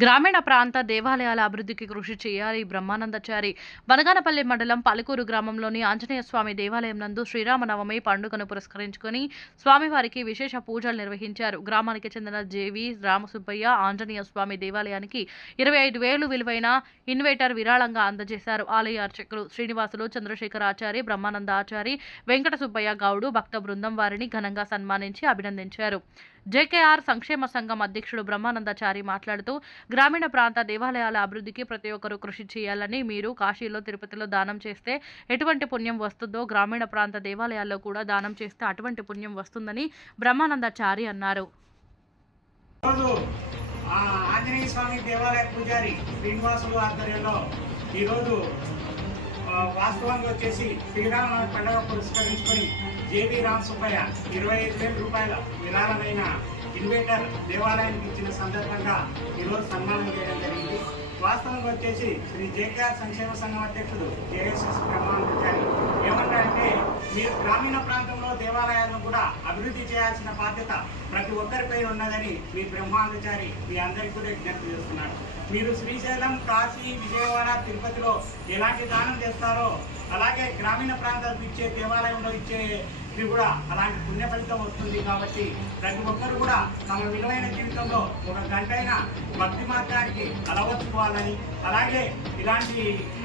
గ్రామీణ ప్రాంత దేవాలయాల అభివృద్ధికి కృషి చేయాలి బ్రహ్మానందచారి. వనగానపల్లి మండలం పలుకూరు గ్రామంలోని ఆంజనేయ స్వామి దేవాలయం నందు శ్రీరామనవమి పండుగను పురస్కరించుకొని స్వామివారికి విశేష పూజలు నిర్వహించారు. గ్రామానికి చెందిన జేవి రామసుబ్బయ్య ఆంజనేయ స్వామి దేవాలయానికి ఇరవై ఐదు వేలు విలువైన ఇన్వేటర్ విరాళంగా అందజేశారు. ఆలయ అర్చకులు శ్రీనివాసులు చంద్రశేఖర్ ఆచారి బ్రహ్మానంద ఆచారి వెంకట సుబ్బయ్య గౌడు భక్త బృందం వారిని ఘనంగా సన్మానించి అభినందించారు. జేకేఆర్ సంక్షేమ సంఘం అధ్యక్షుడు బ్రహ్మానందచారి మాట్లాడుతూ గ్రామీణ ప్రాంత దేవాలయాల అభివృద్ధికి ప్రతి ఒక్కరూ కృషి చేయాలని మీరు కాశీలో తిరుపతిలో దానం చేస్తే ఎటువంటి పుణ్యం వస్తుందో గ్రామీణ ప్రాంత దేవాలయాల్లో కూడా దానం చేస్తే అటువంటి పుణ్యం వస్తుందని బ్రహ్మానందచారి అన్నారు. ఆంజనేయ స్వామి దేవాలయ పూజారి శ్రీనివాసులు ఆధ్వర్యంలో ఈరోజు వాస్తవంగా వచ్చేసి శ్రీరామ పండుగ పురస్కరించుకొని జేబీ రామ్ సుబ్బయ్య ఇరవై ఐదు వేల రూపాయల విరాళమైన ఇన్వేటర్ దేవాలయానికి ఇచ్చిన సందర్భంగా ఈరోజు సన్మానం చేయడం జరిగింది. వాస్తవంగా వచ్చేసి శ్రీ జేకేఆర్ సంక్షేమ సంఘం అధ్యక్షుడు జేఎస్ఎస్ బ్రహ్మానందాచారి మీరు గ్రామీణ ప్రాంతంలో దేవాలయాలను కూడా అభివృద్ధి చేయాల్సిన బాధ్యత ప్రతి ఒక్కరిపై ఉన్నదని మీ బ్రహ్మాందచారి మీ అందరికీ కూడా విజ్ఞప్తి చేస్తున్నాడు. మీరు శ్రీశైలం కాశీ విజయవాడ తిరుపతిలో ఎలాంటి దానం చేస్తారో అలాగే గ్రామీణ ప్రాంతాలకు ఇచ్చే దేవాలయంలో ఇచ్చే ఇది కూడా అలాంటి పుణ్య ఫలితం వస్తుంది కాబట్టి ప్రతి ఒక్కరు కూడా తమ విలువైన జీవితంలో ఒక గంటైనా భక్తి మార్గానికి అలవర్చుకోవాలని అలాగే ఇలాంటి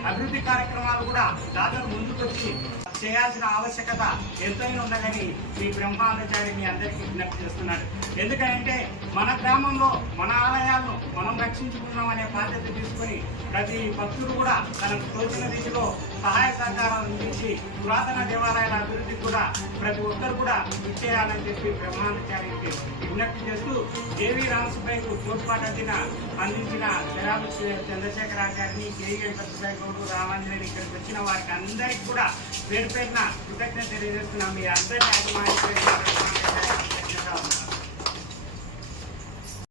అభివృద్ధి కార్యక్రమాలు కూడా దాదాపు ముందుకొచ్చి చేయాల్సిన ఆవశ్యకత ఎంతైనా ఉన్నదని మీ బ్రహ్మాండచారి మీ అందరికీ విజ్ఞప్తి చేస్తున్నాడు. ఎందుకంటే మన గ్రామంలో మన ఆలయాలు రక్షించుకున్నాం అనే బాధ్యత తీసుకొని ప్రతి భక్తుడు కూడా తనకు తోచిన రీతిలో సహాయ సహకారాలు అందించి పురాతన దేవాలయాల అభివృద్ధికి కూడా ప్రతి ఒక్కరు కూడా ఇచ్చేయాలని చెప్పి బ్రహ్మాండచారికి విజ్ఞప్తి చేస్తూ దేవి రామసుబ్బయ్యకు తోడ్పాటు అందించిన శరాబు చంద్రశేఖరాచార్యని కేవీ సత్యసాయి గౌడు రామాంజనేయులు ఇక్కడికి వచ్చిన వారికి అందరికీ కూడా పేరు పేరున కృతజ్ఞత తెలియజేస్తున్నాం. మీ అందరినీ అభిమానించే